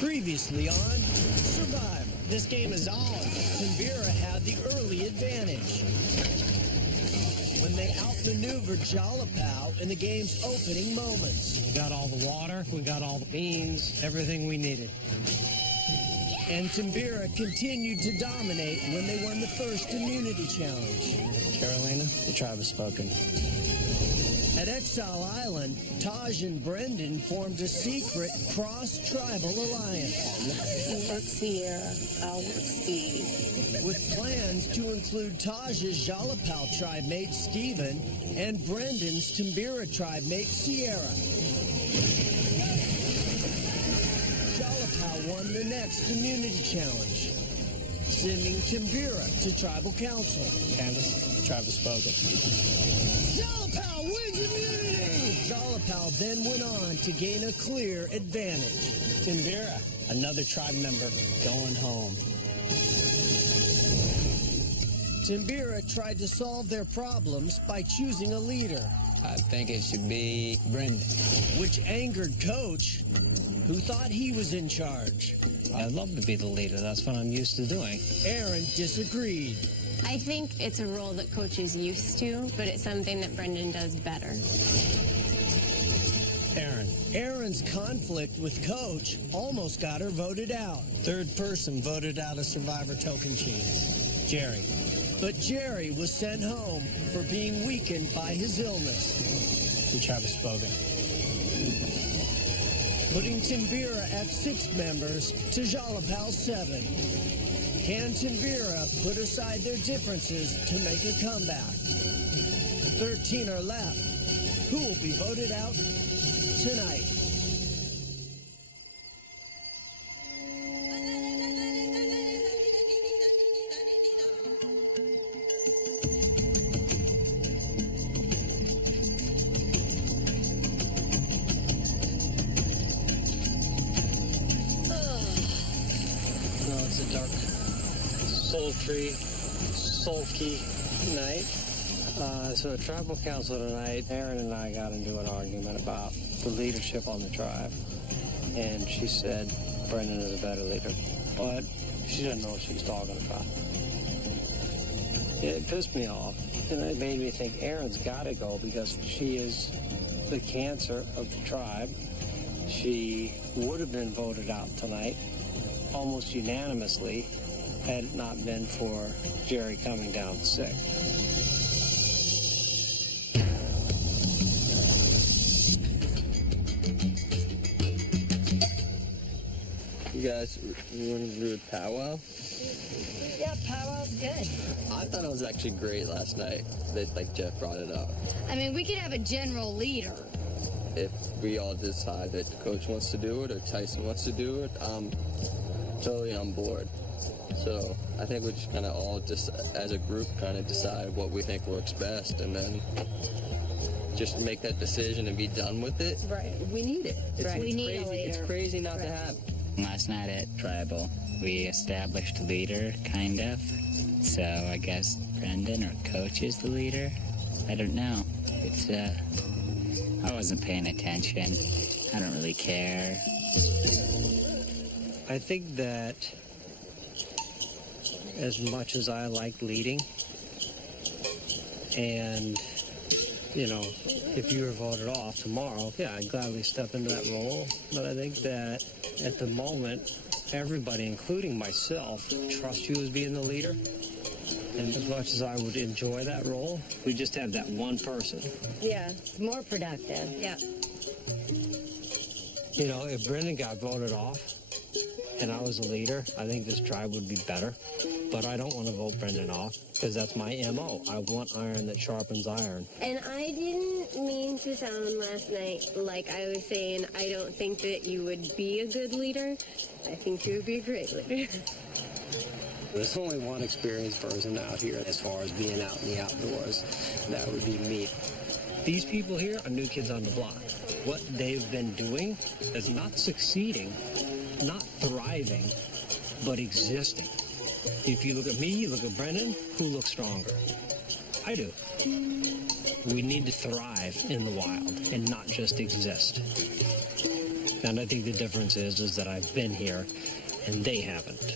Previously on Survivor. This game is on. Timbira had the early advantage when they outmaneuvered Jalapao in the game's opening moments. We got all the water, we got all the beans, everything we needed. And Timbira continued to dominate when they won the first immunity challenge. Carolina, the tribe has spoken. At Exile Island, Taj and Brendan formed a secret cross-tribal alliance. You work Sierra, I'll work Steve. With plans to include Taj's Jalapao tribe mate Steven and Brendan's Timbira tribe mate Sierra. Jalapao won the next immunity challenge, sending Timbira to tribal council. Candace, the tribe has spoken. Jalapao wins immunity! Jalapao then went on to gain a clear advantage. Timbira, another tribe member, going home. Timbira tried to solve their problems by choosing a leader, I think it should be Brendan. which angered Coach, who thought he was in charge. I'd love to be the leader. That's what I'm used to doing. Aaron disagreed. I think it's a role that Coach is used to, but it's something that Brendan does better. Aaron's conflict with Coach almost got her voted out. Third person voted out of Survivor Token Cheese. Jerry. But Jerry was sent home for being weakened by his illness, The tribe has spoken. putting Timbira at 6 members to Jalapao 7. Can Timbira put aside their differences to make a comeback? 13 are left. Who will be voted out tonight? No, it's a dark, sultry, sulky night. So at Tribal Council tonight, Aaron and I got into an argument about the leadership on the tribe. And she said Brendan is a better leader. But she doesn't know what she's talking about. It pissed me off. And it made me think Aaron's got to go because she is the cancer of the tribe. She would have been voted out tonight almost unanimously had it not been for Jerry coming down sick. You guys, you want to do a powwow? Yeah, powwow's good. I thought it was actually great last night that Jeff brought it up. I mean, we could have a general leader. If we all decide that the coach wants to do it or Tyson wants to do it, I'm totally on board. So I think we just kind of all just as a group kind of decide what we think works best and then just make that decision and be done with it. Right. We need it. Right. We need a crazy. leader. It's crazy not to have. Last night at Tribal, we established a leader, kind of. So I guess Brendan or Coach is the leader. I don't know. It's, I wasn't paying attention. I don't really care. I think that as much as I like leading, and, you know, if you were voted off tomorrow, yeah, I'd gladly step into that role. But I think that at the moment, everybody, including myself, trusts you as being the leader. And as much as I would enjoy that role, we just have that one person. Yeah, more productive. Yeah. You know, if Brendan got voted off and I was a leader, I think this tribe would be better. But I don't want to vote Brendan off because that's my MO. I want iron that sharpens iron. And I didn't mean to sound last night like I was saying I don't think that you would be a good leader. I think you would be a great leader. There's only one experienced person out here as far as being out in the outdoors. That would be me. These people here are new kids on the block. What they've been doing is not succeeding, not thriving, but existing. If you look at me, you look at Brendan, who looks stronger? I do. We need to thrive in the wild and not just exist. And I think the difference is that I've been here and they haven't.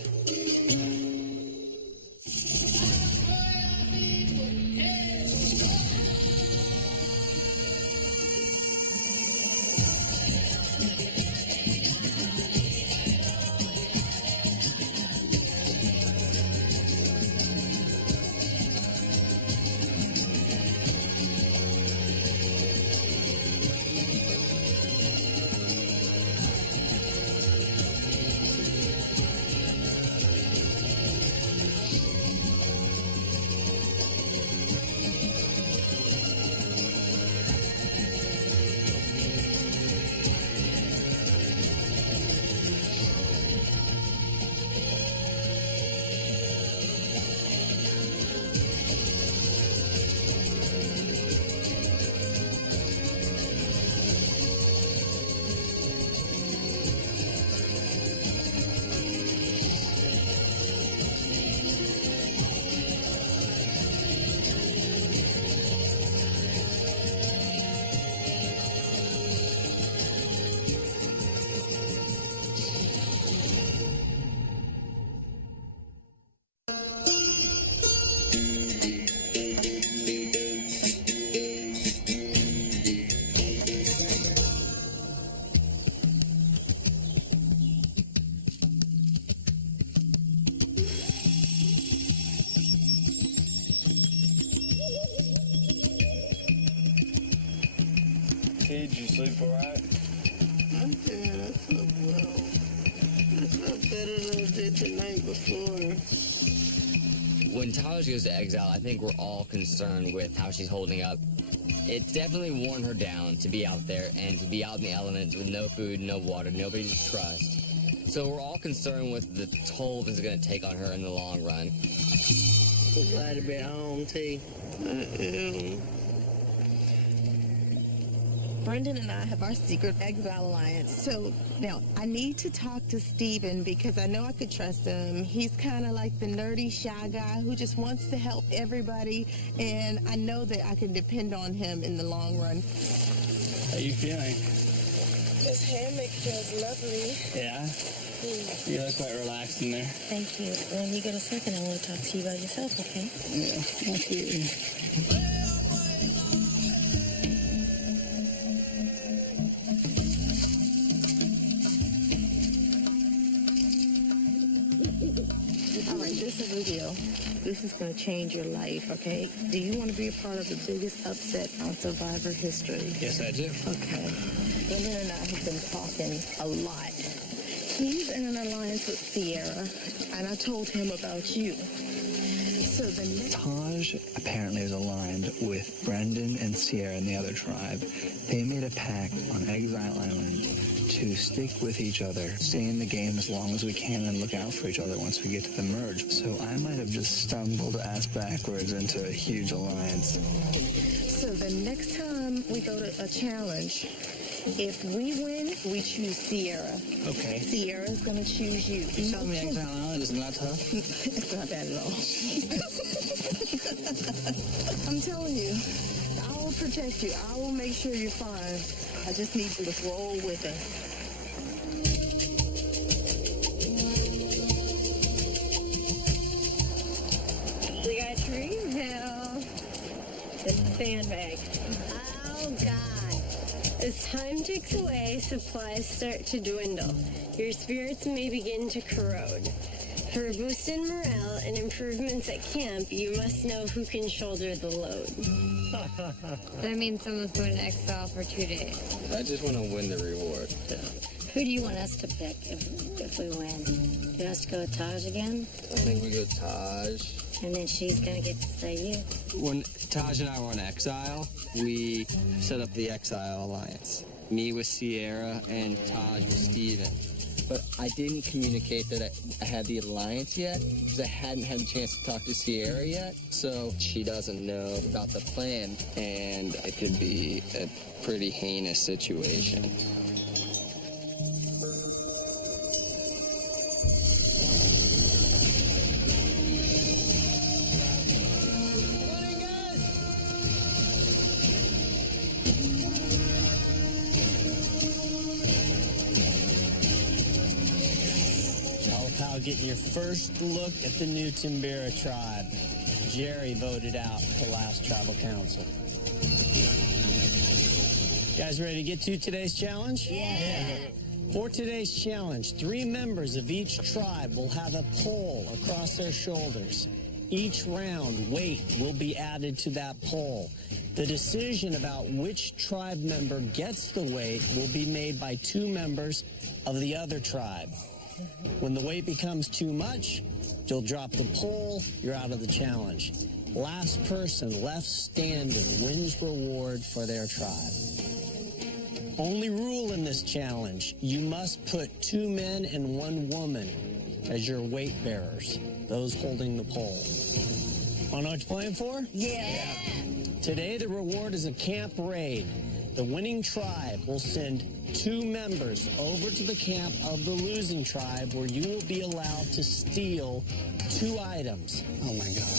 Did you sleep all right? I did. I slept well. I slept better than I did the night before. When Taj goes to exile, I think we're all concerned with how she's holding up. It's definitely worn her down to be out there and to be out in the elements with no food, no water, nobody to trust. So we're all concerned with the toll this is going to take on her in the long run. I'm glad to be home, T. I am. Brendan and I have our secret exile alliance. So now I need to talk to Steven because I know I could trust him. He's kind of like the nerdy, shy guy who just wants to help everybody. And I know that I can depend on him in the long run. How you feeling? This hammock feels lovely. Yeah? You look quite relaxed in there. Thank you. When you get a second, I want to talk to you about yourself, okay? Yeah, absolutely. All right, this is the deal. This is going to change your life, okay? Do you want to be a part of the biggest upset on Survivor history? Yes, I do. Okay. Brendan and I have been talking a lot. He's in an alliance with Sierra, and I told him about you. So the next... Taj apparently is aligned with Brendan and Sierra and the other tribe. They made a pact on Exile Island to stick with each other, stay in the game as long as we can, and look out for each other once we get to the merge. So I might have just stumbled ass backwards into a huge alliance. So the next time we go to a challenge, if we win, we choose Sierra. Okay. Sierra's gonna choose you. You tell me Exile Island is not tough? It's not bad at all. I'm telling you, I will protect you. I will make sure you're fine. I just need you to roll with us. We got Treeville. The sandbag. Oh, God. As time ticks away, supplies start to dwindle. Your spirits may begin to corrode. For a boost in morale and improvements at camp, you must know who can shoulder the load. That means someone's going to exile for 2 days. I just want to win the reward. Who do you want us to pick if we win? Do you want us to go with Taj again? I think we go Taj. And then she's going to get to say you. When Taj and I were on Exile, we set up the Exile Alliance. Me with Sierra and Taj with Steven. But I didn't communicate that I had the alliance yet because I hadn't had a chance to talk to Sierra yet. So she doesn't know about the plan, and it could be a pretty heinous situation. Jalapao getting your first look at the new Timbira tribe. Jerry voted out the last tribal council. Guys ready to get to today's challenge? Yeah. For today's challenge, 3 members of each tribe will have a pole across their shoulders. Each round, weight will be added to that pole. The decision about which tribe member gets the weight will be made by 2 members of the other tribe. When the weight becomes too much, you'll drop the pole, you're out of the challenge. Last person left standing wins reward for their tribe. Only rule in this challenge, you must put 2 men and 1 woman as your weight bearers, those holding the pole. Wanna know what you're playing for? Yeah. Today, the reward is a camp raid. The winning tribe will send 2 members over to the camp of the losing tribe where you will be allowed to steal 2 items. Oh my God.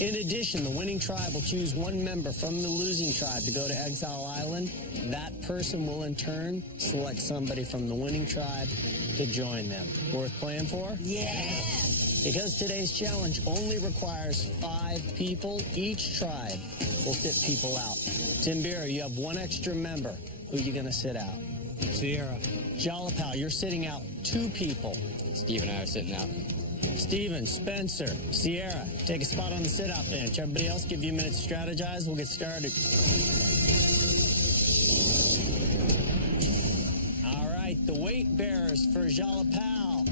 In addition, the winning tribe will choose 1 member from the losing tribe to go to Exile Island. That person will in turn select somebody from the winning tribe to join them. Worth playing for? Yeah. Because today's challenge only requires 5 people, each tribe will sit people out. Timbira, you have 1 extra member. Who are you going to sit out? Sierra. Jalapao, you're sitting out 2 people. Steve and I are sitting out. Steven, Spencer, Sierra, take a spot on the sit-out bench. Everybody else, give you a minute to strategize. We'll get started. All right, the weight bearers for Jalapao.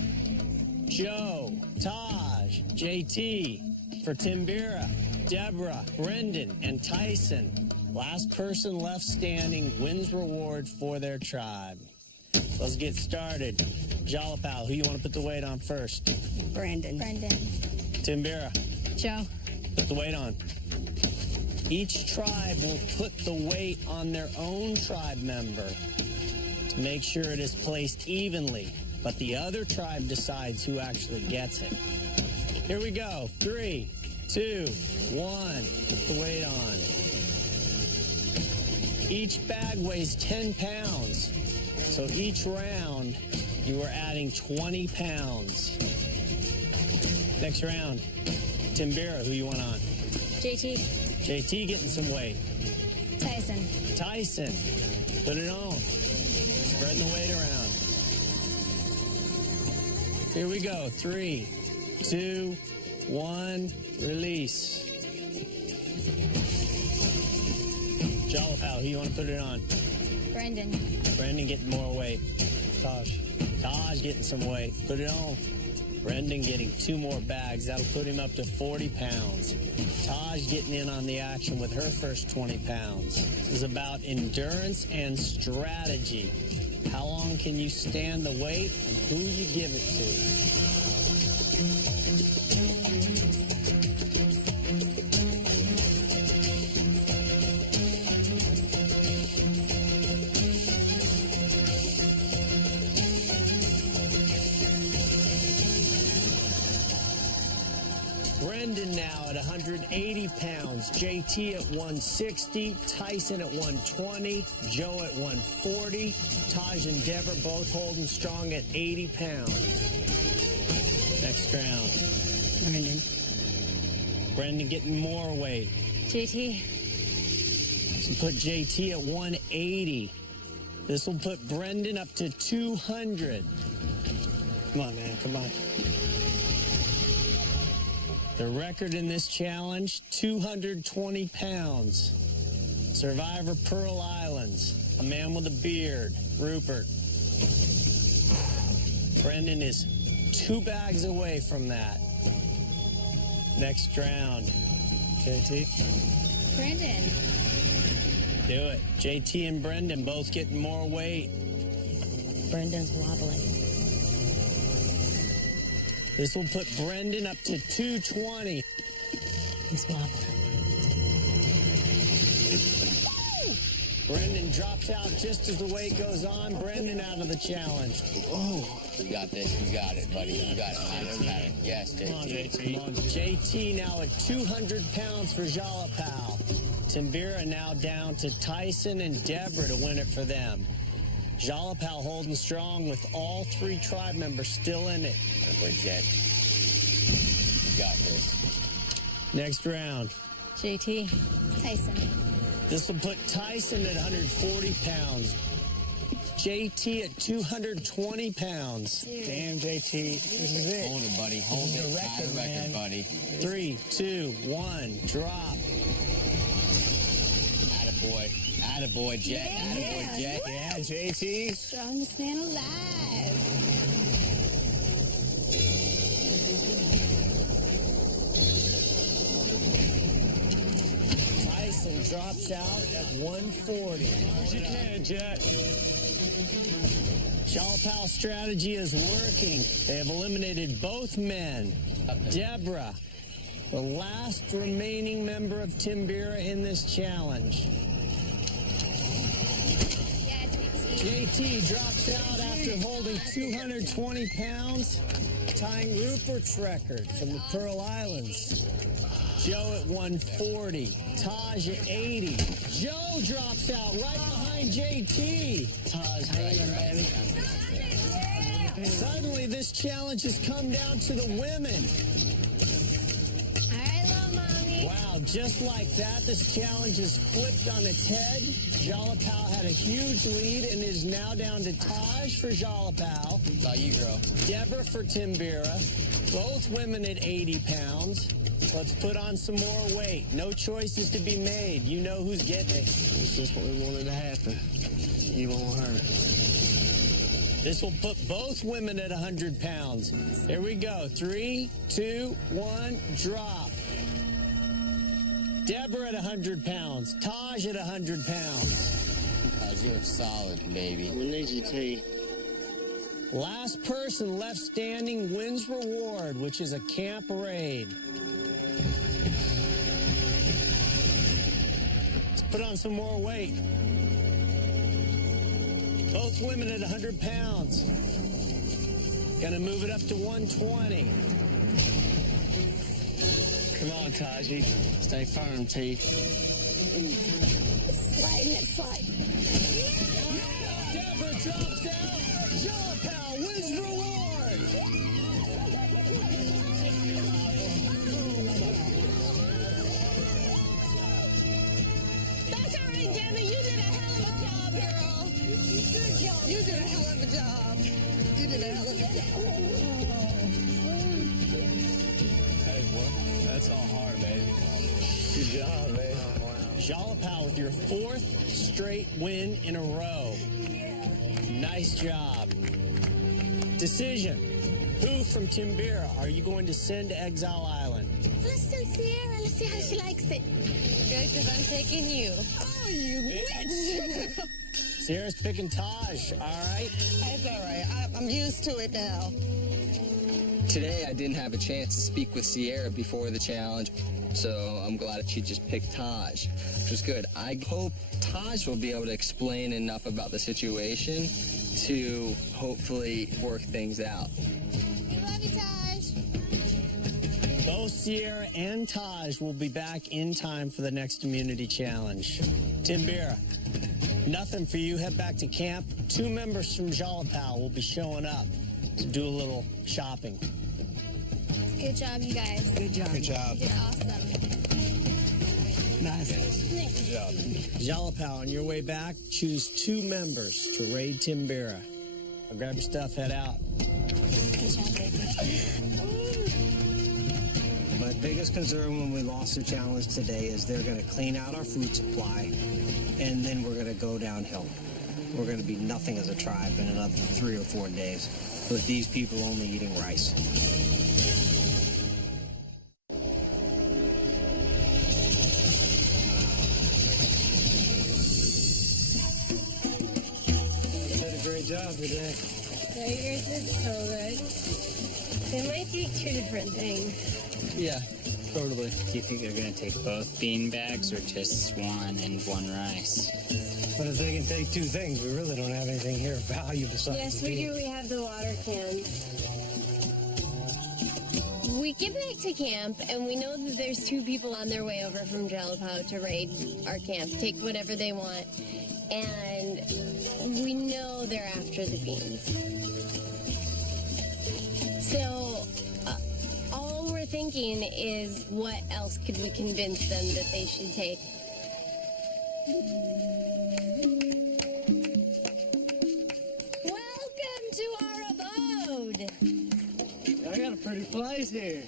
Joe, Taj, JT. For Timbira, Deborah, Brendan, and Tyson. Last person left standing wins reward for their tribe. Let's get started. Jalapao, who you want to put the weight on first? Brandon. Timbira, Joe. put the weight on. Each tribe will put the weight on their own tribe member to make sure it is placed evenly, but the other tribe decides who actually gets it. Here we go. 3, 2, 1. Put the weight on. Each bag weighs 10 pounds. So each round, you are adding 20 pounds. Next round, Timbira, who you want on? JT. JT getting some weight. Tyson. Put it on. Spreading the weight around. Here we go. 3, 2, 1, release. Jalapao, who you want to put it on? Brendan getting more weight. Taj getting some weight. Put it on. Brendan getting 2 more bags. That'll put him up to 40 pounds. Taj getting in on the action with her first 20 pounds. This is about endurance and strategy. How long can you stand the weight and who you give it to? Brendan now at 180 pounds, JT at 160, Tyson at 120, Joe at 140, Taj and Deborah both holding strong at 80 pounds. Next round. Brendan getting more weight. JT. So put JT at 180. This will put Brendan up to 200. Come on, man, come on. The record in this challenge, 220 pounds. Survivor Pearl Islands, a man with a beard, Rupert. Brendan is 2 bags away from that. Next round. JT. Brandon. Do it. JT and Brendan both getting more weight. Brendan's wobbling. This will put Brendan up to 220. He's wobbling. Brendan drops out just as the weight goes on. Brendan out of the challenge. Oh. You got this. You got it, buddy. You got it. Yes, JT. Come on, JT. Come on. JT now at 200 pounds for Jalapao. Timbira now down to Tyson and Deborah to win it for them. Jalapal holding strong with all 3 tribe members still in it. Good boy, Jet. You got this. Next round. JT. Tyson. This will put Tyson at 140 pounds. JT at 220 pounds. Damn, JT. This is it. Hold it, buddy. Hold This is it. the Tie the record, record, man. buddy. 3, 2, 1, drop. Attaboy. Attaboy, Jet. Attaboy, Jet. Yeah, JT. Strongest man alive. Tyson drops out at 140. You can, Jet. Jalapal's strategy is working. They have eliminated both men. Deborah, the last remaining member of Timbira in this challenge. Yeah, JT drops out after holding 220 pounds, tying Rupert's record from the Pearl Islands. Joe at 140, Taj at 80. Joe drops out right behind JT. Taj hanging, baby. Suddenly, this challenge has come down to the women. All right, little mommy. Wow, just like that, this challenge is flipped on its head. Jalapal had a huge lead and is now down to Taj for Jalapal. It's all you, girl. Deborah for Timbira. Both women at 80 pounds. Let's put on some more weight. No choices to be made. You know who's getting it. It's just what we wanted to happen. You want her. This will put both women at 100 pounds. Here we go. 3, 2, 1, drop. Deborah at 100 pounds. Taj at 100 pounds. Taj, you're solid, baby. We need you, T. Last person left standing wins reward, which is a camp raid. Let's put on some more weight. Both women at 100 pounds. Gonna move it up to 120. Come on, Taji. Stay firm, T. Sliding it, slide. Deborah drops out. Jalapal wins reward. That's all right, Debbie. You did a hell of a job, girl. Good job. You did a hell of a job. You did a hell of a job. Hey, boy. That's all hard, baby. Good job, man. Jalapal with your 4th straight win in a row. Nice job. Decision. Who from Timbira are you going to send to Exile Island? Let's send Sierra. Let's see how she likes it. Good, because I'm taking you. Oh, you witch. Sierra's picking Taj, all right? That's all right. I'm used to it now. Today, I didn't have a chance to speak with Sierra before the challenge, so I'm glad that she just picked Taj, which was good. I hope Taj will be able to explain enough about the situation to hopefully work things out. We love you, Taj. Both Sierra and Taj will be back in time for the next immunity challenge. Timbira, nothing for you. Head back to camp. 2 members from Jalapal will be showing up to do a little shopping. Good job, you guys. Good job. Good job. You did awesome. Nice. Good job. Jalapal, on your way back, choose 2 members to raid Timbira. Now grab your stuff, head out. Good job, baby. My biggest concern when we lost the challenge today is they're going to clean out our food supply, and then we're going to go downhill. We're going to be nothing as a tribe in another 3 or 4 days, with these people only eating rice. You did a great job today. No, yours is so good. They might be 2 different things. Yeah, totally. Do you think they're going to take both bean bags or just one and one rice? But if they can take 2 things, we really don't have anything here of value besides Yes, the we bean. do. We have the water cans. We get back to camp, and we know that there's 2 people on their way over from Jalapao to raid our camp, take whatever they want, and we know they're after the beans. So all we're thinking is, what else could we convince them that they should take? Welcome to our abode. I got a pretty place here.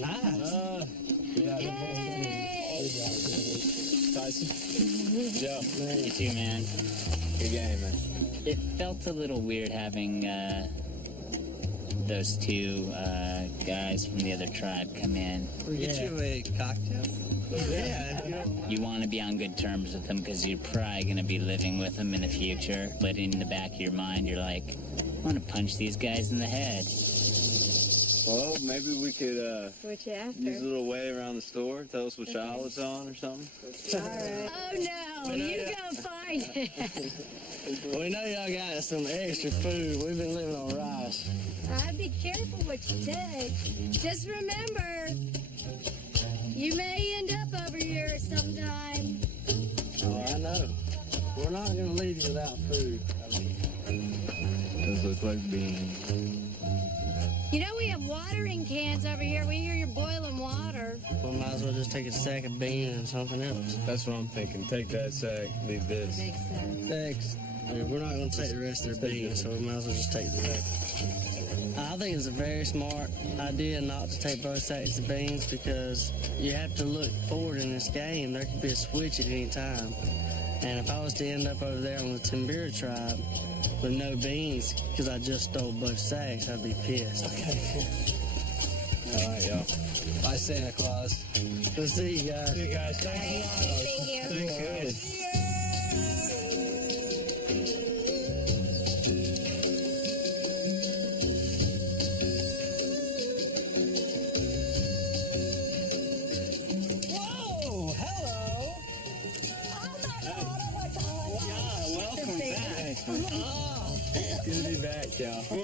Nice. Tyson? Joe. You too, man. Good game, man. It felt a little weird having those 2 guys from the other tribe come in. We get you a cocktail? Yeah. You want to be on good terms with them because you're probably going to be living with them in the future. But in the back of your mind, you're like, I want to punch these guys in the head. Well, maybe we could What you after? use a little way around the store. Tell us what aisle it's on or something. All right. Oh no, you go find it. We know y'all got some extra food. We've been living on rice. I'd be careful what you take. Just remember, you may end up over here sometime. Oh, I know. We're not going to leave you without food. Those look like beans. You know we have watering cans over here. We hear you're boiling water. We might as well just take a sack of beans and something else. That's what I'm thinking. Take that sack, leave this. Makes sense. Thanks. We're not going to take the rest of their beans, so we might as well just take the rest. I think it's a very smart idea not to take both sacks of beans because you have to look forward in this game. There could be a switch at any time. And if I was to end up over there on the Timbira tribe with no beans because I just stole both sacks, I'd be pissed. All right, y'all. Bye, Santa Claus. We'll see you guys. See you guys. Thank you. Thank you. Thanks, guys. Whoa! Hello! Welcome back. Good to be back, y'all. Oh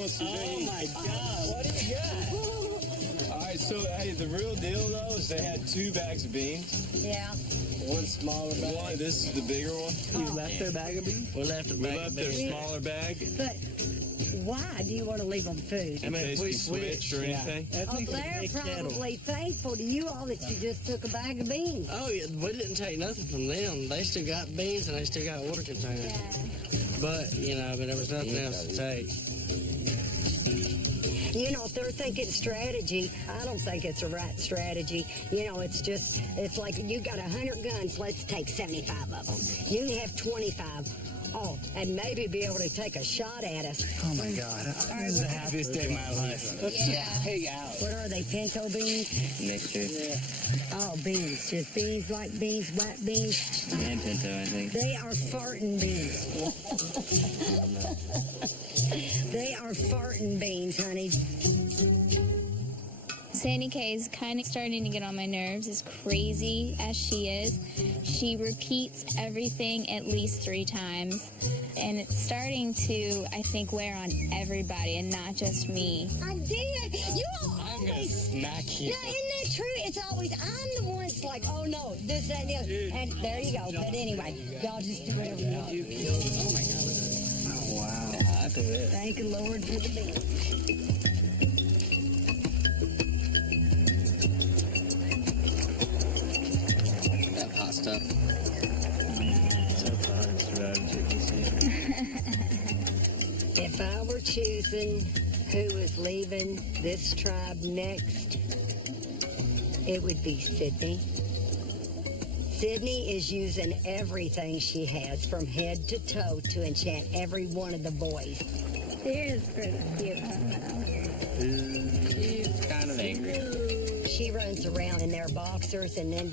my God! What do you got? All right, so hey, the real deal though is they had 2 bags of beans. Yeah. One smaller bag. One, this is the bigger one. You left their bag of beans? We left a We bag left of their beans. smaller bag in But why do you want to leave them food? I mean, case we we switch or yeah. anything. I Oh, think it's a they're big kettle. probably thankful to you all that you just took a bag of beans. Oh, yeah, we didn't take nothing from them. They still got beans and they still got water containers. But, you know, but there was nothing else to take. You know, if they're thinking strategy, I don't think it's a right strategy. You know, it's just, it's like you got 100 guns, let's take 75 of them. You have 25. Oh, and maybe be able to take a shot at us. Oh my God. This is the happiest day of my life. Yeah. Pig out. What are they, pinto beans? Mixture. Yeah. Oh, beans. Just beans, black beans, white beans. And pinto, I think. They are farting beans. They are farting beans, honey. Sandy K is kind of starting to get on my nerves, as crazy as she is. She repeats everything at least 3 times. And it's starting to, I think, wear on everybody and not just me. I did. You all I'm gonna always. smack you. Yeah, isn't that true? It's always, I'm the one that's like, oh no, this, that, and the other. And there you go. But anyway, y'all just do whatever you want. Oh my God. Oh, wow. I do it. Thank the Lord for the beans. That hot stuff. If I were choosing who is leaving this tribe next, it would be Sydney. Sydney is using everything she has from head to toe to enchant every one of the boys. She is pretty cute. She's kind of angry. She runs around in their boxers and then,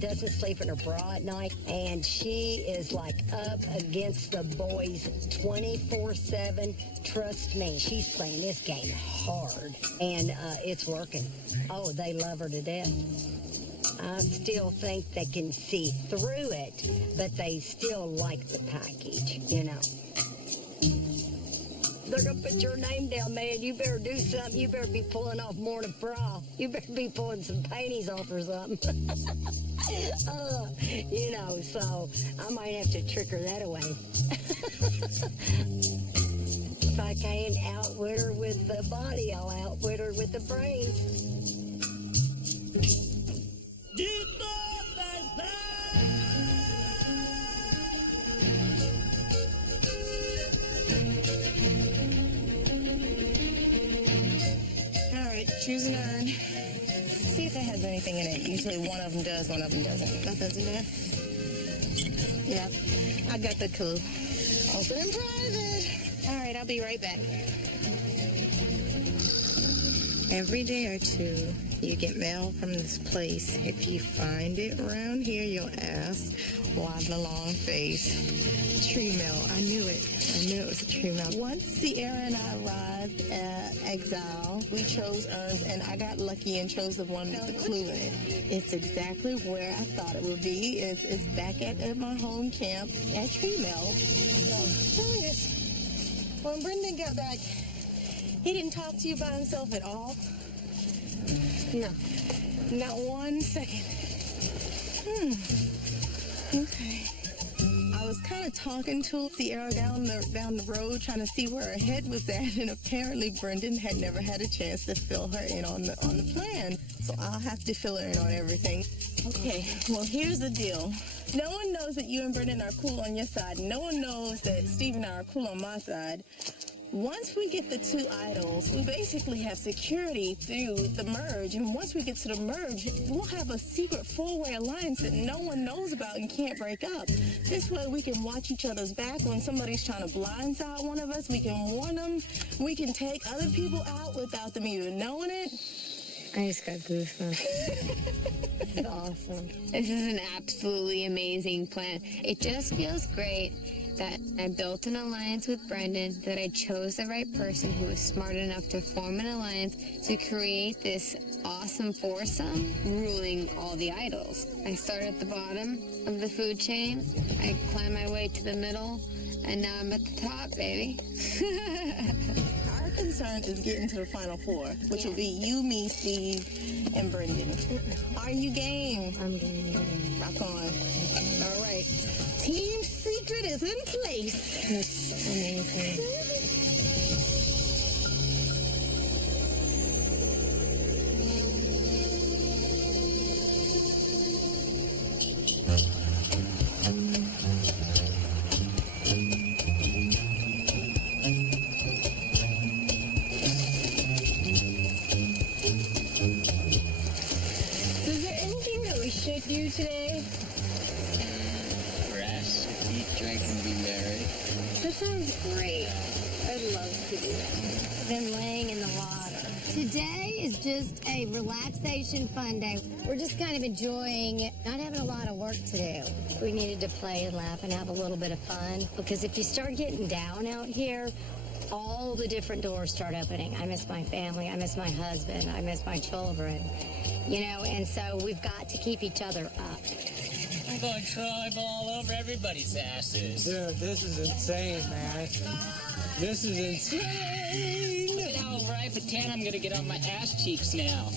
doesn't sleep in her bra at night. And she is like up against the boys 24/7. Trust me, she's playing this game hard. And it's working. Oh, they love her to death. I still think they can see through it, but they still like the package, They're gonna put your name down, man. You better do something. You better be pulling off more than a bra. You better be pulling some panties off or something. You know, so I might have to trick her that away. If I can't outwit her with the body, I'll outwit her with the brains. All right, choose an urn. See if it has anything in it. Usually one of them does, one of them doesn't. Nothing's in there? Yep, I got the clue. Open in private. All right, I'll be right back. Every day or two, you get mail from this place. If you find it around here, you'll ask, why the long face? Tree mail. I knew it. I knew it was a tree mail. Once Sierra and I arrived at Exile, we chose urns, and I got lucky and chose the one with the clue in it. It's exactly where I thought it would be. It's back at my home camp at Tree Mill. When Brendan got back, he didn't talk to you by himself at all? No. Not 1 second. Okay. I was kind of talking to Sierra down the road, trying to see where her head was at, and apparently Brendan had never had a chance to fill her in on the plan. So I'll have to fill her in on everything. Okay, well, here's the deal. No one knows that you and Brendan are cool on your side. No one knows that Steve and I are cool on my side. Once we get the 2 idols, we basically have security through the merge. And once we get to the merge, we'll have a secret 4-way alliance that no one knows about and can't break up. This way we can watch each other's back when somebody's trying to blindside one of us. We can warn them. We can take other people out without them even knowing it. I just got goosebumps. This is awesome. This is an absolutely amazing plan. It just feels great that I built an alliance with Brendan, that I chose the right person who was smart enough to form an alliance to create this awesome foursome ruling all the idols. I start at the bottom of the food chain, I climb my way to the middle, and now I'm at the top, baby. Our concern is getting to the final 4, which will be you, me, Steve, and Brendan. Are you game? I'm game. Rock on. All right. Team Secret is in place. That's amazing. So is there anything that we should do today? Rest, eat, drink, and be merry. That sounds great. I'd love to do that. I've been laying in the water. Today is just a relaxation fun day. We're just kind of enjoying it, not having a lot of work to do. We needed to play and laugh and have a little bit of fun, because if you start getting down out here, all the different doors start opening. I miss my family, I miss my husband, I miss my children, you know, and so we've got to keep each other up. I'm going tribal all over everybody's asses. Dude, this is insane, man. This is insane. Look at how ripe a tan I'm gonna get on my ass cheeks now.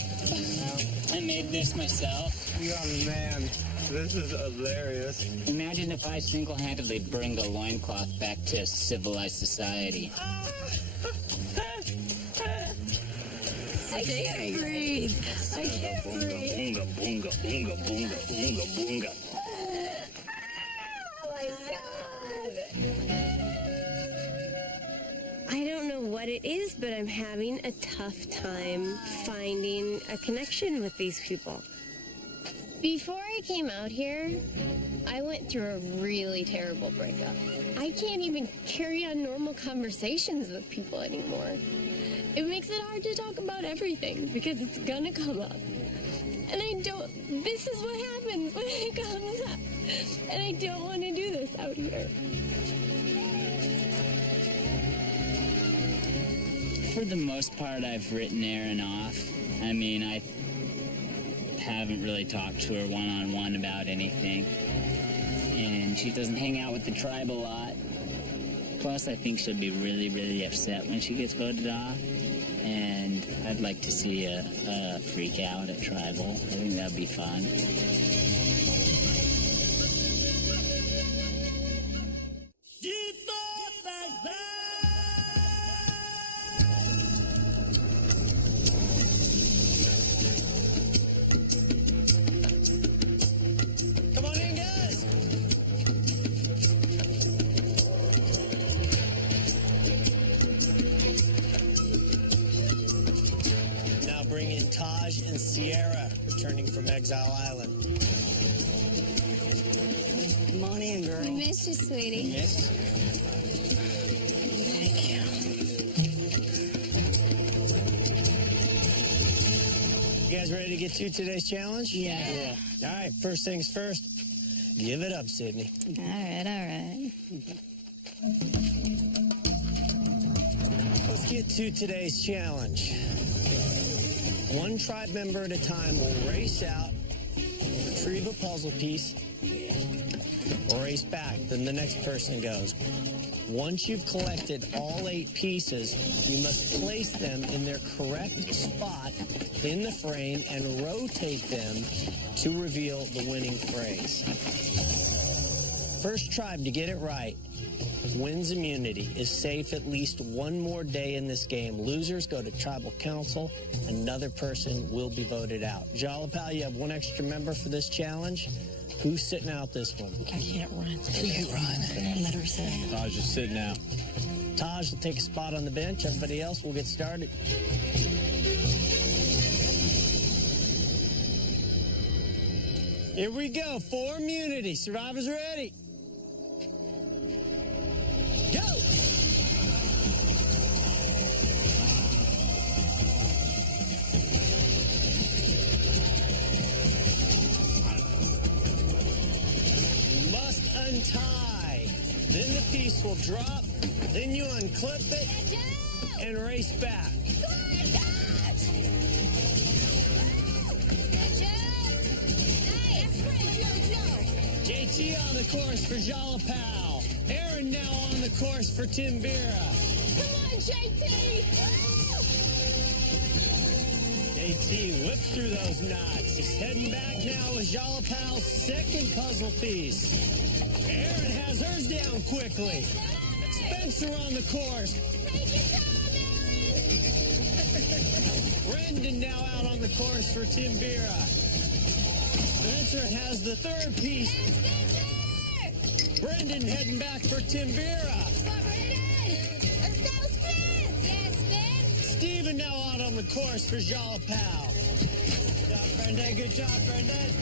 I made this myself. You're the man. This is hilarious. Imagine if I single-handedly bring the loincloth back to civilized society. I can't breathe. I can't breathe. Boonga, boonga, boonga, boonga, boonga, boonga. Oh my God. I don't know what it is, but I'm having a tough time finding a connection with these people. Before I came out here, I went through a really terrible breakup. I can't even carry on normal conversations with people anymore. It makes it hard to talk about everything because it's gonna come up. And this is what happens when it comes up. And I don't want to do this out here. For the most part, I've written Erin off. I mean, I haven't really talked to her one-on-one about anything. And she doesn't hang out with the tribe a lot. Plus, I think she'll be really, really upset when she gets voted off. And I'd like to see a freak out at Tribal. I think that'd be fun. Come on in, guys. Now bring in Taj and Sierra, returning from Exile Island. Come on in, girl. We missed you, sweetie. Missed? Thank you. You guys ready to get to today's challenge? Yeah. All right, first things first. Give it up, Sydney. All right. Let's get to today's challenge. One tribe member at a time will race out, retrieve a puzzle piece, race back. Then the next person goes. Once you've collected all 8 pieces, you must place them in their correct spot in the frame and rotate them to reveal the winning phrase. First tribe to get it right wins immunity, is safe at least one more day in this game. Losers go to tribal council. Another person will be voted out. Jalapal, you have one extra member for this challenge. Who's sitting out this one? I can't run. You can't run. Let her say. Taj just sitting out. Taj will take a spot on the bench. Everybody else will get started. Here we go. For immunity. Survivors ready. Go! You must untie. Then the piece will drop. Then you unclip it and race back. JT on the course for Jalapal. Aaron now on the course for Timbira. Come on, JT! JT whips through those knots. He's heading back now with Jalapal's second puzzle piece. Aaron has hers down quickly. Spencer on the course. Brendan now out on the course for Timbira. Spencer has the third piece. Brendan heading back for Timbira. Let's go, Spence! Yes, Spence. Steven now out on the course for Jalapal. Good job, Brendan. Good job, Brendan.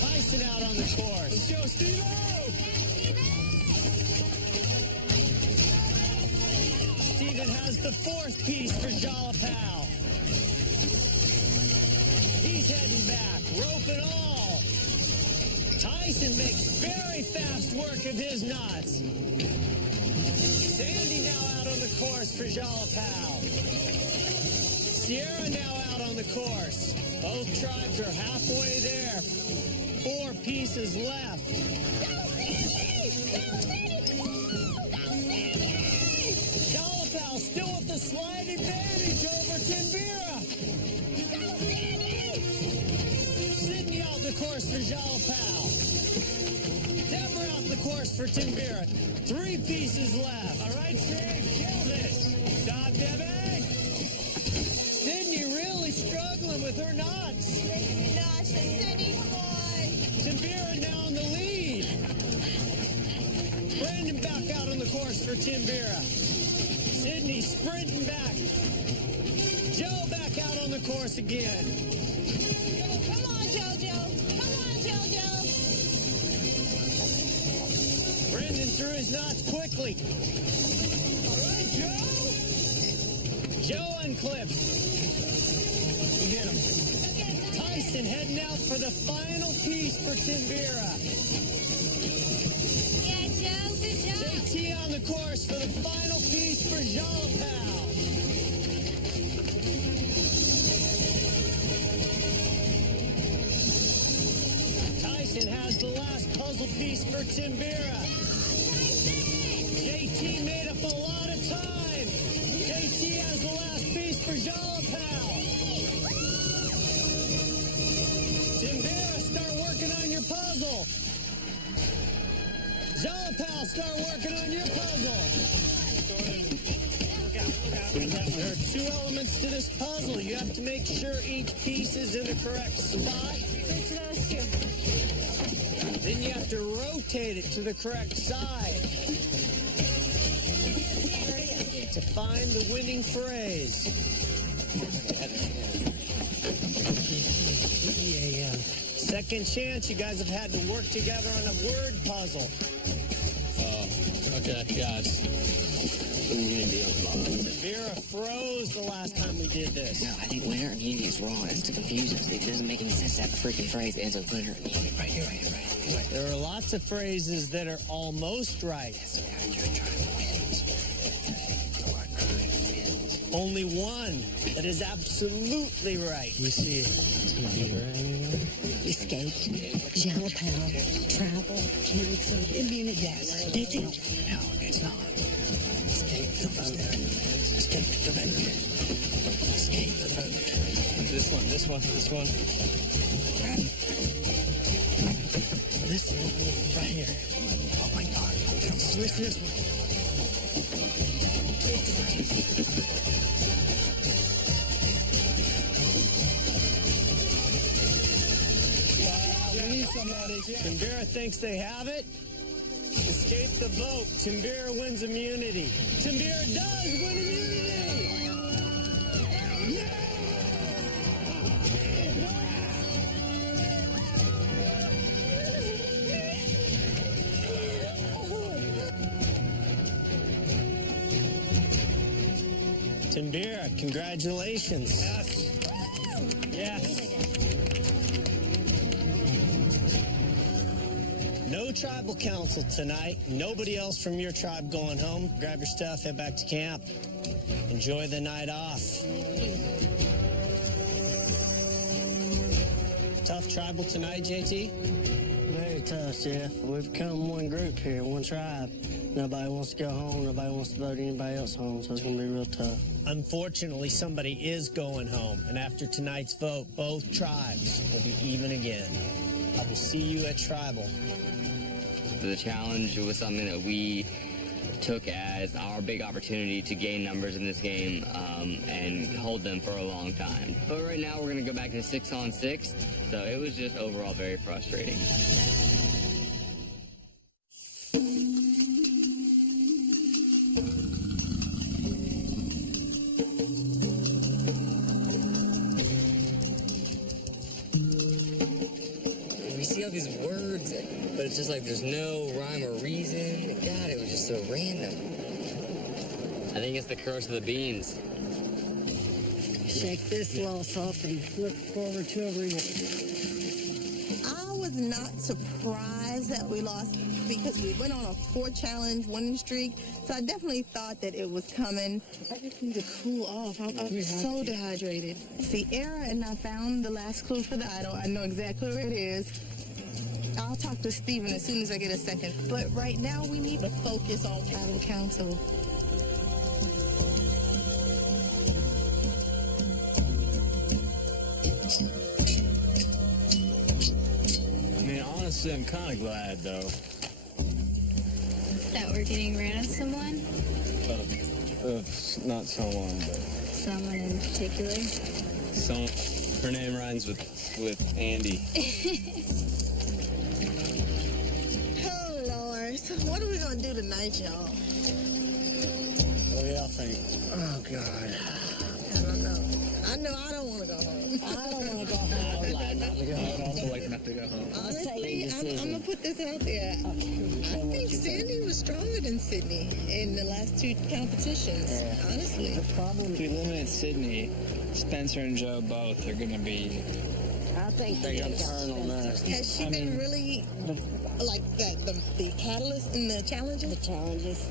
Tyson out on the course. Let's go, Steve-O! Steven has the fourth piece for Jalapal. He's heading back, rope and all. Tyson makes very fast work of his knots. Sandy now out on the course for Jalapal. Sierra now out on the course. Both tribes are halfway there. 4 pieces left. Jalapal still with the slight advantage over Timbira. Sydney out the course for Jalapal. Deborah out the course for Timbira. 3 pieces left. All right, Sid, kill this. Stop, Debbie. Sydney really struggling with her knots. Sydney, come on! Timbira now in the lead. Brandon back out on the course for Timbira. Sydney sprinting back. Joe back out on the course again. Come on, JoJo! Come on, JoJo! Brandon threw his knots quickly. All right, Joe. Joe unclipped. Get him. Tyson heading out for the final piece for Timbira. Yeah, Joe, good job. JT on the course for the final piece for Jalapal. Tyson has the last puzzle piece for Timbira. JT JT made up a lot of time. JT has the last piece for Jalapal. Timbera, start working on your puzzle. Jalapal, start working on your puzzle. There are two elements to this puzzle. You have to make sure each piece is in the correct spot. Then you have to rotate it to the correct side to find the winning phrase. Second chance, you guys have had to work together on a word puzzle. Okay, guys. Vera froze the last time we did this. No, I think winter immunity is wrong. That's too confusing. It doesn't make any sense to have a freaking phrase that ends with winter immunity. Right here. There are lots of phrases that are almost right. Only one that is absolutely right. We see Escaped, Jalapal, travel, cancel, immunity. Yes, that's it. No, it's not. Escape the vote. Escape the vote. Escape the vote. this one. This one right here. Oh my God. Switch this one. We need somebody. Timbera thinks they have it. Escape the vote. Timbera wins immunity. Timbera does win immunity! Timbera, congratulations. Yes. No tribal council tonight. Nobody else from your tribe going home. Grab your stuff, head back to camp. Enjoy the night off. Tough tribal tonight, JT? Very tough, Jeff. We've become one group here, one tribe. Nobody wants to go home. Nobody wants to vote anybody else home, so it's going to be real tough. Unfortunately, somebody is going home, and after tonight's vote, both tribes will be even again. I will see you at tribal. The challenge was something that we took as our big opportunity to gain numbers in this game and hold them for a long time. But right now we're going to go back to 6-on-6, so it was just overall very frustrating. We see all these words, but it's just like there's no rhyme or reason. God, it was just so random. I think it's the curse of the beans. Shake this loss off and look forward to a rematch. I was not surprised that we lost because we went on a 4-challenge winning streak. So I definitely thought that it was coming. I just need to cool off. I'm so dehydrated. Sierra and I found the last clue for the idol. I know exactly where it is. I'll talk to Steven as soon as I get a second. But right now we need to focus on tribal council. I mean, honestly, I'm kind of glad, though. That we're getting rid of someone? Not someone, but... Someone in particular? Her name rhymes with Andy. Oh, Lord. So what are we going to do tonight, y'all? What do y'all think? Oh, God. I don't know. I know I don't want to go home. I don't want to go home. I would like not to go home. I'd also like not to go home. Honestly, I'm going to put this out there. I think Sandy was stronger than Sydney in the last 2 competitions, honestly. The problem, if we eliminate Sydney, Spencer and Joe both are going to be... I think They're going to turn on us. Has she been really, like, the catalyst in the challenges? The challenges.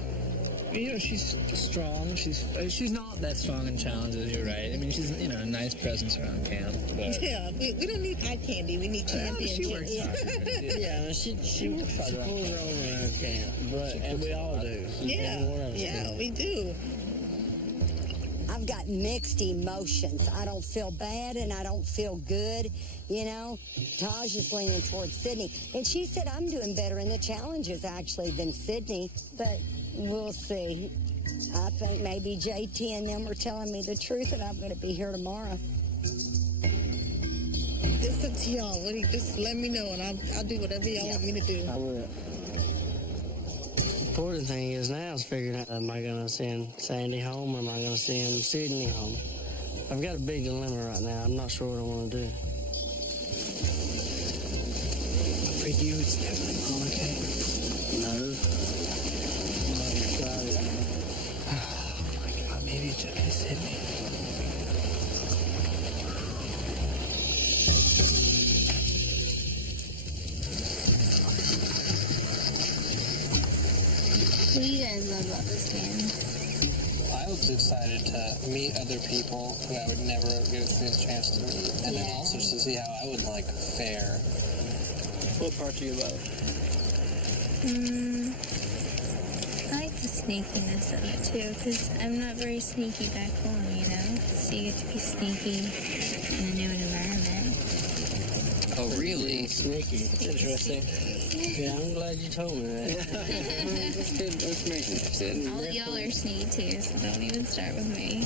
You know, she's strong. She's not that strong in challenges. You're right. I mean, she's a nice presence around camp. But Yeah, we don't need eye candy. We need champions. she works hard. Yeah, she pulls her own around camp, and we all do. Yeah, we do. I've got mixed emotions. I don't feel bad and I don't feel good. You know, Taj is leaning towards Sydney. And she said I'm doing better in the challenges, actually, than Sydney. But we'll see. I think maybe JT and them are telling me the truth and I'm going to be here tomorrow. It's up to y'all. Just let me know and I'll do whatever y'all want me to do. I will. The important thing is now is figuring out, am I going to send Sandy home or am I going to send Sydney home? I've got a big dilemma right now. I'm not sure what I want to do. For you, it's definitely all okay. No. Oh my God, maybe it's just Sydney. What do you guys love about this game? I was excited to meet other people who I would never get a chance to meet, and then also to see how I would fare. What part do you love? I like the sneakiness of it too, because I'm not very sneaky back home, you know? So you get to be sneaky in a new environment. Oh, really? Sneaky. That's interesting. Yeah, I'm glad you told me that. That's good information. All y'all are sneaky too, so don't even start with me.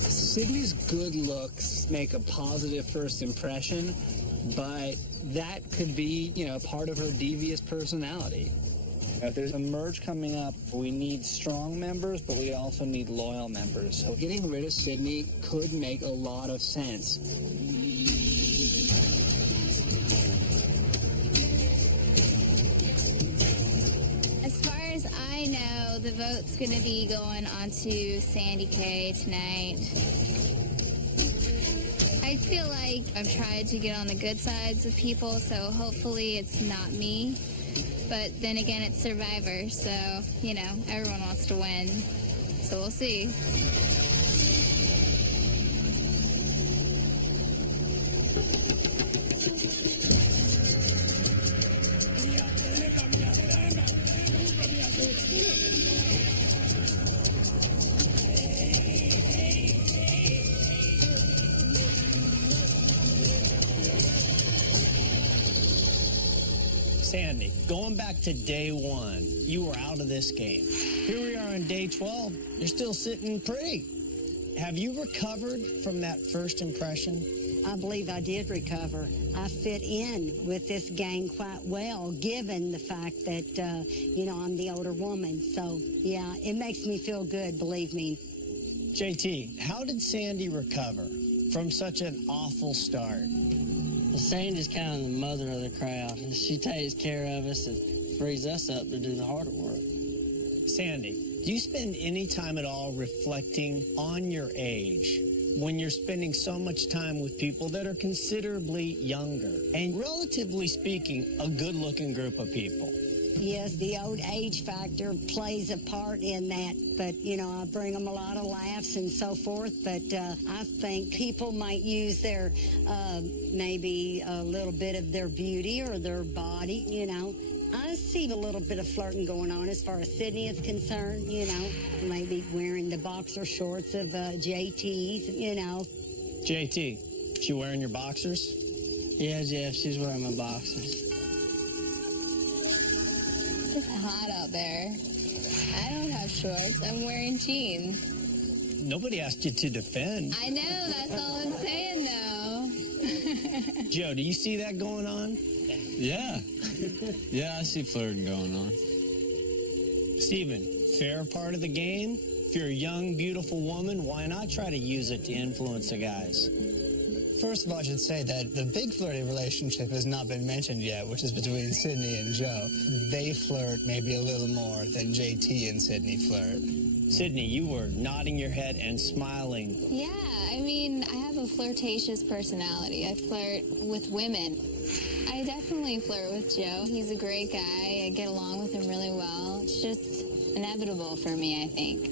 Sydney's good looks make a positive first impression, but that could be, part of her devious personality. If there's a merge coming up, we need strong members, but we also need loyal members. So getting rid of Sydney could make a lot of sense. As far as I know, the vote's going to be going on to Sandy K tonight. I feel like I've tried to get on the good sides of people, so hopefully it's not me. But then again, it's Survivor, so, everyone wants to win. So we'll see. Sandy, going back to day one, you were out of this game. Here we are on day 12. You're still sitting pretty. Have you recovered from that first impression? I believe I did recover. I fit in with this gang quite well, given the fact that, I'm the older woman. So, yeah, it makes me feel good, believe me. JT, how did Sandy recover from such an awful start? Sandy's kind of the mother of the crowd. She takes care of us and frees us up to do the harder work. Sandy, do you spend any time at all reflecting on your age when you're spending so much time with people that are considerably younger and, relatively speaking, a good-looking group of people? Yes, the old age factor plays a part in that, but, I bring them a lot of laughs and so forth, but I think people might use their, maybe a little bit of their beauty or their body, I see a little bit of flirting going on as far as Sydney is concerned, maybe wearing the boxer shorts of JT's, JT, she wearing your boxers? Yeah, Jeff, she's wearing my boxers. It's hot out there. I don't have shorts. I'm wearing jeans. Nobody asked you to defend. I know, that's all I'm saying, though. Joe, do you see that going on? Yeah. Yeah, I see flirting going on. Steven, fair part of the game? If you're a young, beautiful woman, why not try to use it to influence the guys? First of all, I should say that the big flirty relationship has not been mentioned yet, which is between Sydney and Joe. They flirt maybe a little more than JT and Sydney flirt. Sydney, you were nodding your head and smiling. Yeah, I have a flirtatious personality. I flirt with women. I definitely flirt with Joe. He's a great guy. I get along with him really well. It's just inevitable for me, I think.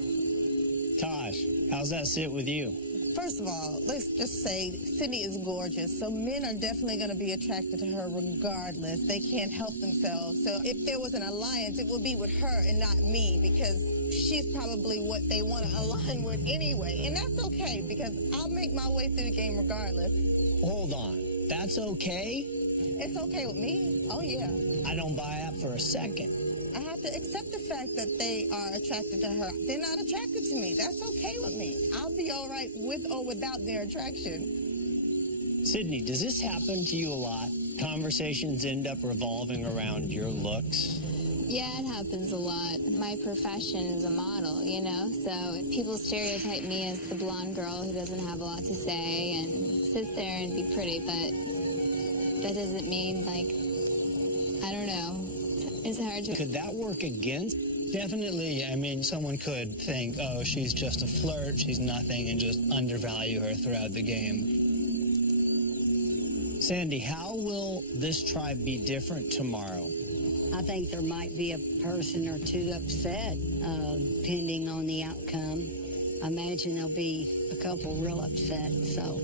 Tosh, how's that sit with you? First of all, let's just say Sydney is gorgeous, so men are definitely going to be attracted to her regardless. They can't help themselves. So if there was an alliance, it would be with her and not me, because she's probably what they want to align with anyway. And that's okay, because I'll make my way through the game regardless. Hold on. That's okay? It's okay with me. Oh, yeah. I don't buy that for a second. I have to accept the fact that they are attracted to her. They're not attracted to me. That's okay with me. I'll be all right with or without their attraction. Sydney, does this happen to you a lot? Conversations end up revolving around your looks? Yeah, it happens a lot. My profession is a model, you know, so people stereotype me as the blonde girl who doesn't have a lot to say and sits there and be pretty, but that doesn't mean, like, I don't know. It's hard to... Could that work against? Definitely. I mean, someone could think, oh, she's just a flirt, she's nothing, and just undervalue her throughout the game. Sandy, how will this tribe be different tomorrow? I think there might be a person or two upset, depending on the outcome. I imagine there'll be a couple real upset. So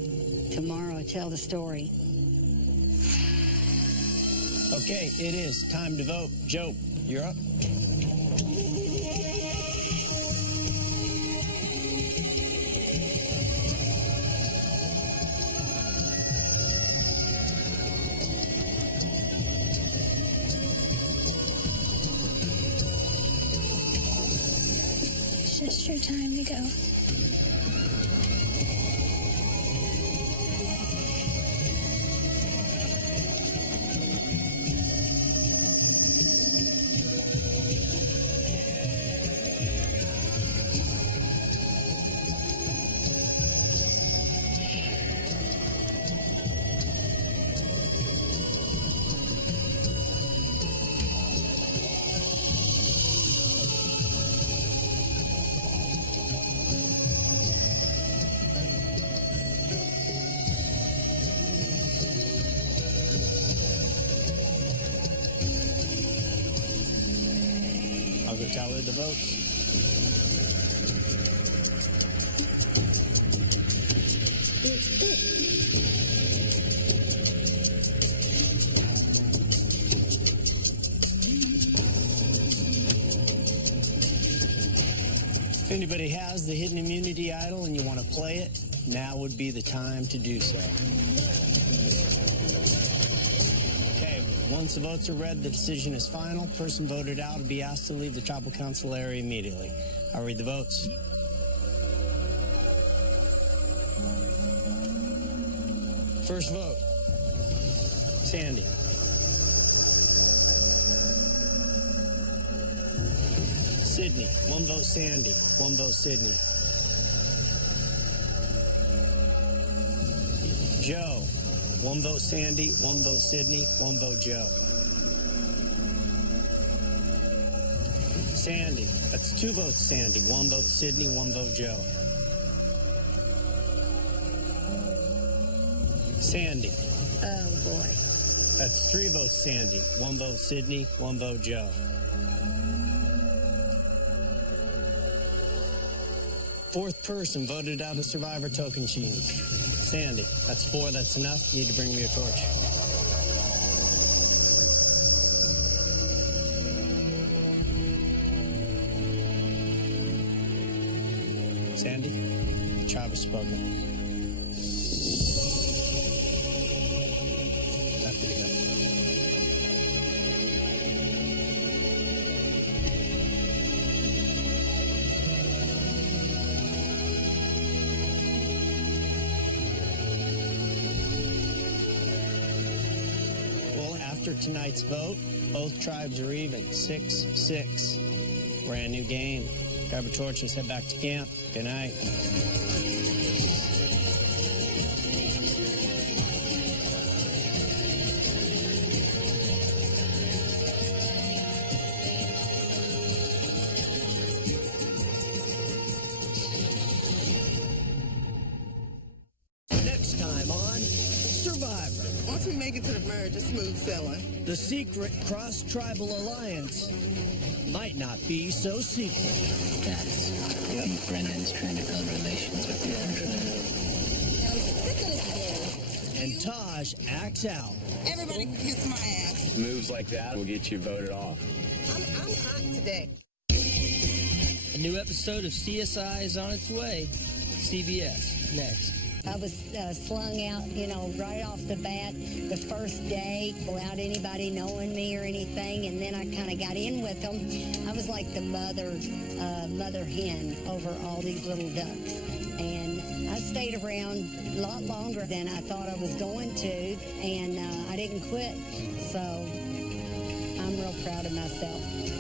tomorrow I'll tell the story. Okay, it is time to vote. Joe, you're up. It's just your time to go. I'll go tally the votes. If anybody has the hidden immunity idol and you want to play it, now would be the time to do so. Okay, once the votes are read, the decision is final. Person voted out will be asked to leave the tribal council area immediately. I'll read the votes. First vote, Sandy. Sydney, one vote Sandy, one vote Sydney. Joe, one vote Sandy, one vote Sydney, one vote Joe. Sandy, that's two votes Sandy, one vote Sydney, one vote Joe. Sandy. Oh, boy. That's three votes Sandy, one vote Sydney, one vote Joe. Fourth person voted out of Survivor token cheese. Sandy, that's four, that's enough. You need to bring me a torch. Sandy, the tribe has spoken. Time for you to go. After tonight's vote, both tribes are even, 6-6. Brand new game. Grab your torches, head back to camp. Good night. Next time on Survivor. Once we make it to the merge, it's smooth sailing. The secret cross-tribal alliance might not be so secret. Yes. I think Brendan's trying to build relations with the other tribe. And Taj acts out. Everybody can kiss my ass. Moves like that will get you voted off. I'm hot today. A new episode of CSI is on its way. CBS next. I was slung out, right off the bat the first day without anybody knowing me or anything, and then I kind of got in with them. I was like the mother hen over all these little ducks, and I stayed around a lot longer than I thought I was going to, and I didn't quit, so I'm real proud of myself.